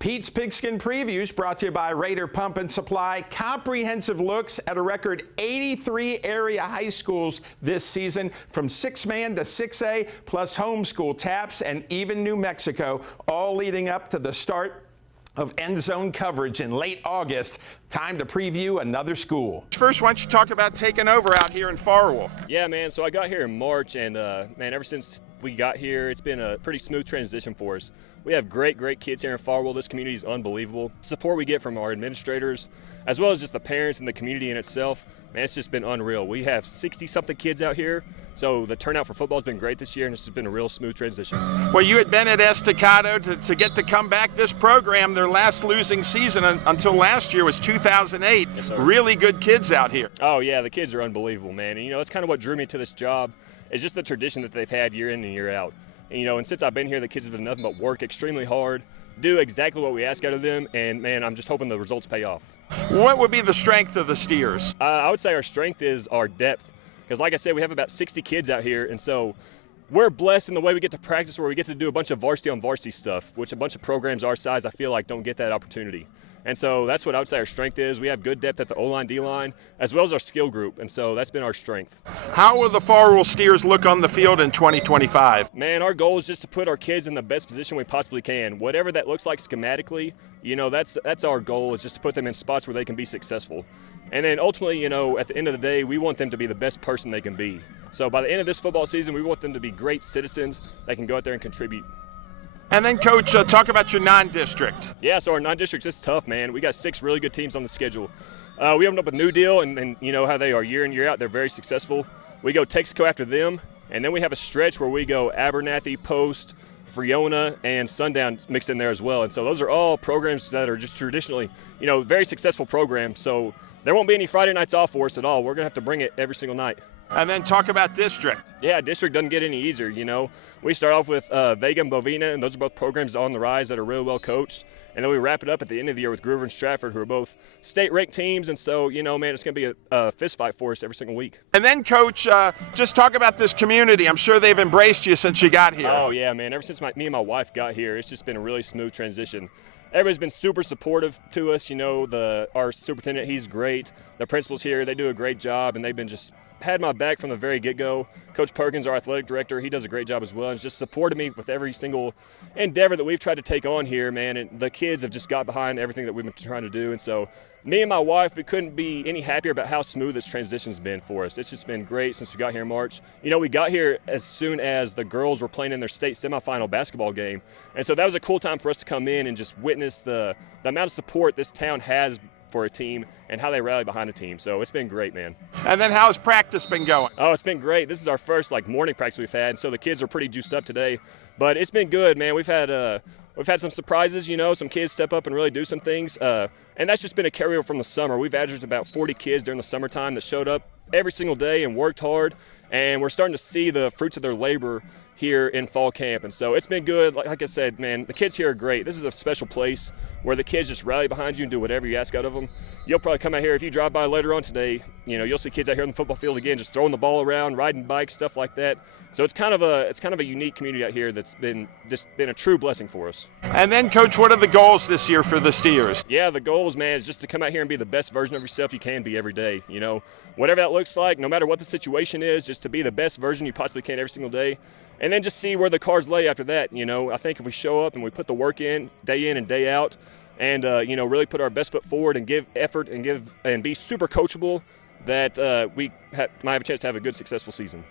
Pete's Pigskin Previews brought to you by Raider Pump and Supply. Comprehensive looks at a record 83 area high schools this season, from 6-man to 6A, plus homeschool taps and even New Mexico, all leading up to the start of end zone coverage in late August. Time to preview another school. First, why don't you talk about taking over out here in Farwell? Yeah, man, so I got here in March, and man, ever since we got here, it's been a pretty smooth transition for us. We have great kids here in Farwell. This community is unbelievable. The support we get from our administrators, as well as just the parents and the community in itself, man, it's just been unreal. We have 60-something kids out here, so the turnout for football has been great this year, and it's just been a real smooth transition. Well, you had been at Estacado to get to come back. This program, their last losing season until last year was 2008. Yes, sir. Really good kids out here. Oh, yeah, the kids are unbelievable, man. And, that's kind of what drew me to this job, is just the tradition that they've had year in and year out. And, and since I've been here, the kids have done nothing but work extremely hard, do exactly what we ask out of them, and, man, I'm just hoping the results pay off. What would be the strength of the Steers? I would say our strength is our depth, because like I said, we have about 60 kids out here, and so we're blessed in the way we get to practice, where we get to do a bunch of varsity-on-varsity stuff, which a bunch of programs our size, I feel like, don't get that opportunity. And so that's what I would say our strength is. We have good depth at the O-line, D-line, as well as our skill group, and so that's been our strength. How will the Farwell Steers look on the field in 2025? Man, our goal is just to put our kids in the best position we possibly can. Whatever that looks like schematically, that's our goal, is just to put them in spots where they can be successful. And then ultimately, at the end of the day, we want them to be the best person they can be. So by the end of this football season, we want them to be great citizens that can go out there and contribute. And then, Coach, talk about your non-district. Yeah, so our non-district is tough, man. We got 6 really good teams on the schedule. We opened up a new deal, and you know how they are year in, year out. They're very successful. We go Texaco after them, and then we have a stretch where we go Abernathy, Post, Friona, and Sundown mixed in there as well. And so those are all programs that are just traditionally, very successful programs. So there won't be any Friday nights off for us at all. We're going to have to bring it every single night. And then talk about district. Yeah, district doesn't get any easier, We start off with Vega and Bovina, and those are both programs on the rise that are really well coached. And then we wrap it up at the end of the year with Groover and Stratford, who are both state-ranked teams. And so, man, it's going to be a fist fight for us every single week. And then, Coach, just talk about this community. I'm sure they've embraced you since you got here. Oh, yeah, man. Ever since me and my wife got here, it's just been a really smooth transition. Everybody's been super supportive to us. Our superintendent, he's great. The principals here, they do a great job, and they've been just had my back from the very get-go. Coach Perkins, our athletic director, he does a great job as well, and just supported me with every single endeavor that we've tried to take on here, man. And the kids have just got behind everything that we've been trying to do. And so me and my wife, we couldn't be any happier about how smooth this transition's been for us. It's just been great since we got here in March. We got here as soon as the girls were playing in their state semifinal basketball game. And so that was a cool time for us to come in and just witness the amount of support this town has for a team and how they rally behind a team. So it's been great, man. And then how's practice been going? Oh, it's been great. This is our first morning practice we've had, so the kids are pretty juiced up today. But it's been good, man. We've had some surprises, some kids step up and really do some things. And that's just been a carryover from the summer. We've averaged about 40 kids during the summertime that showed up every single day and worked hard. And we're starting to see the fruits of their labor here in fall camp. And so it's been good. Like I said, man, the kids here are great. This is a special place where the kids just rally behind you and do whatever you ask out of them. You'll probably come out here, if you drive by later on today, you'll see kids out here on the football field again, just throwing the ball around, riding bikes, stuff like that. So it's kind of a unique community out here that's been a true blessing for us. And then, Coach, what are the goals this year for the Steers? Yeah, the goals, man, is just to come out here and be the best version of yourself you can be every day. Whatever that looks like, no matter what the situation is, just to be the best version you possibly can every single day. And then just see where the cards lay after that. I think if we show up and we put the work in and day out, and really put our best foot forward and give effort and be super coachable, that we might have a chance to have a good, successful season.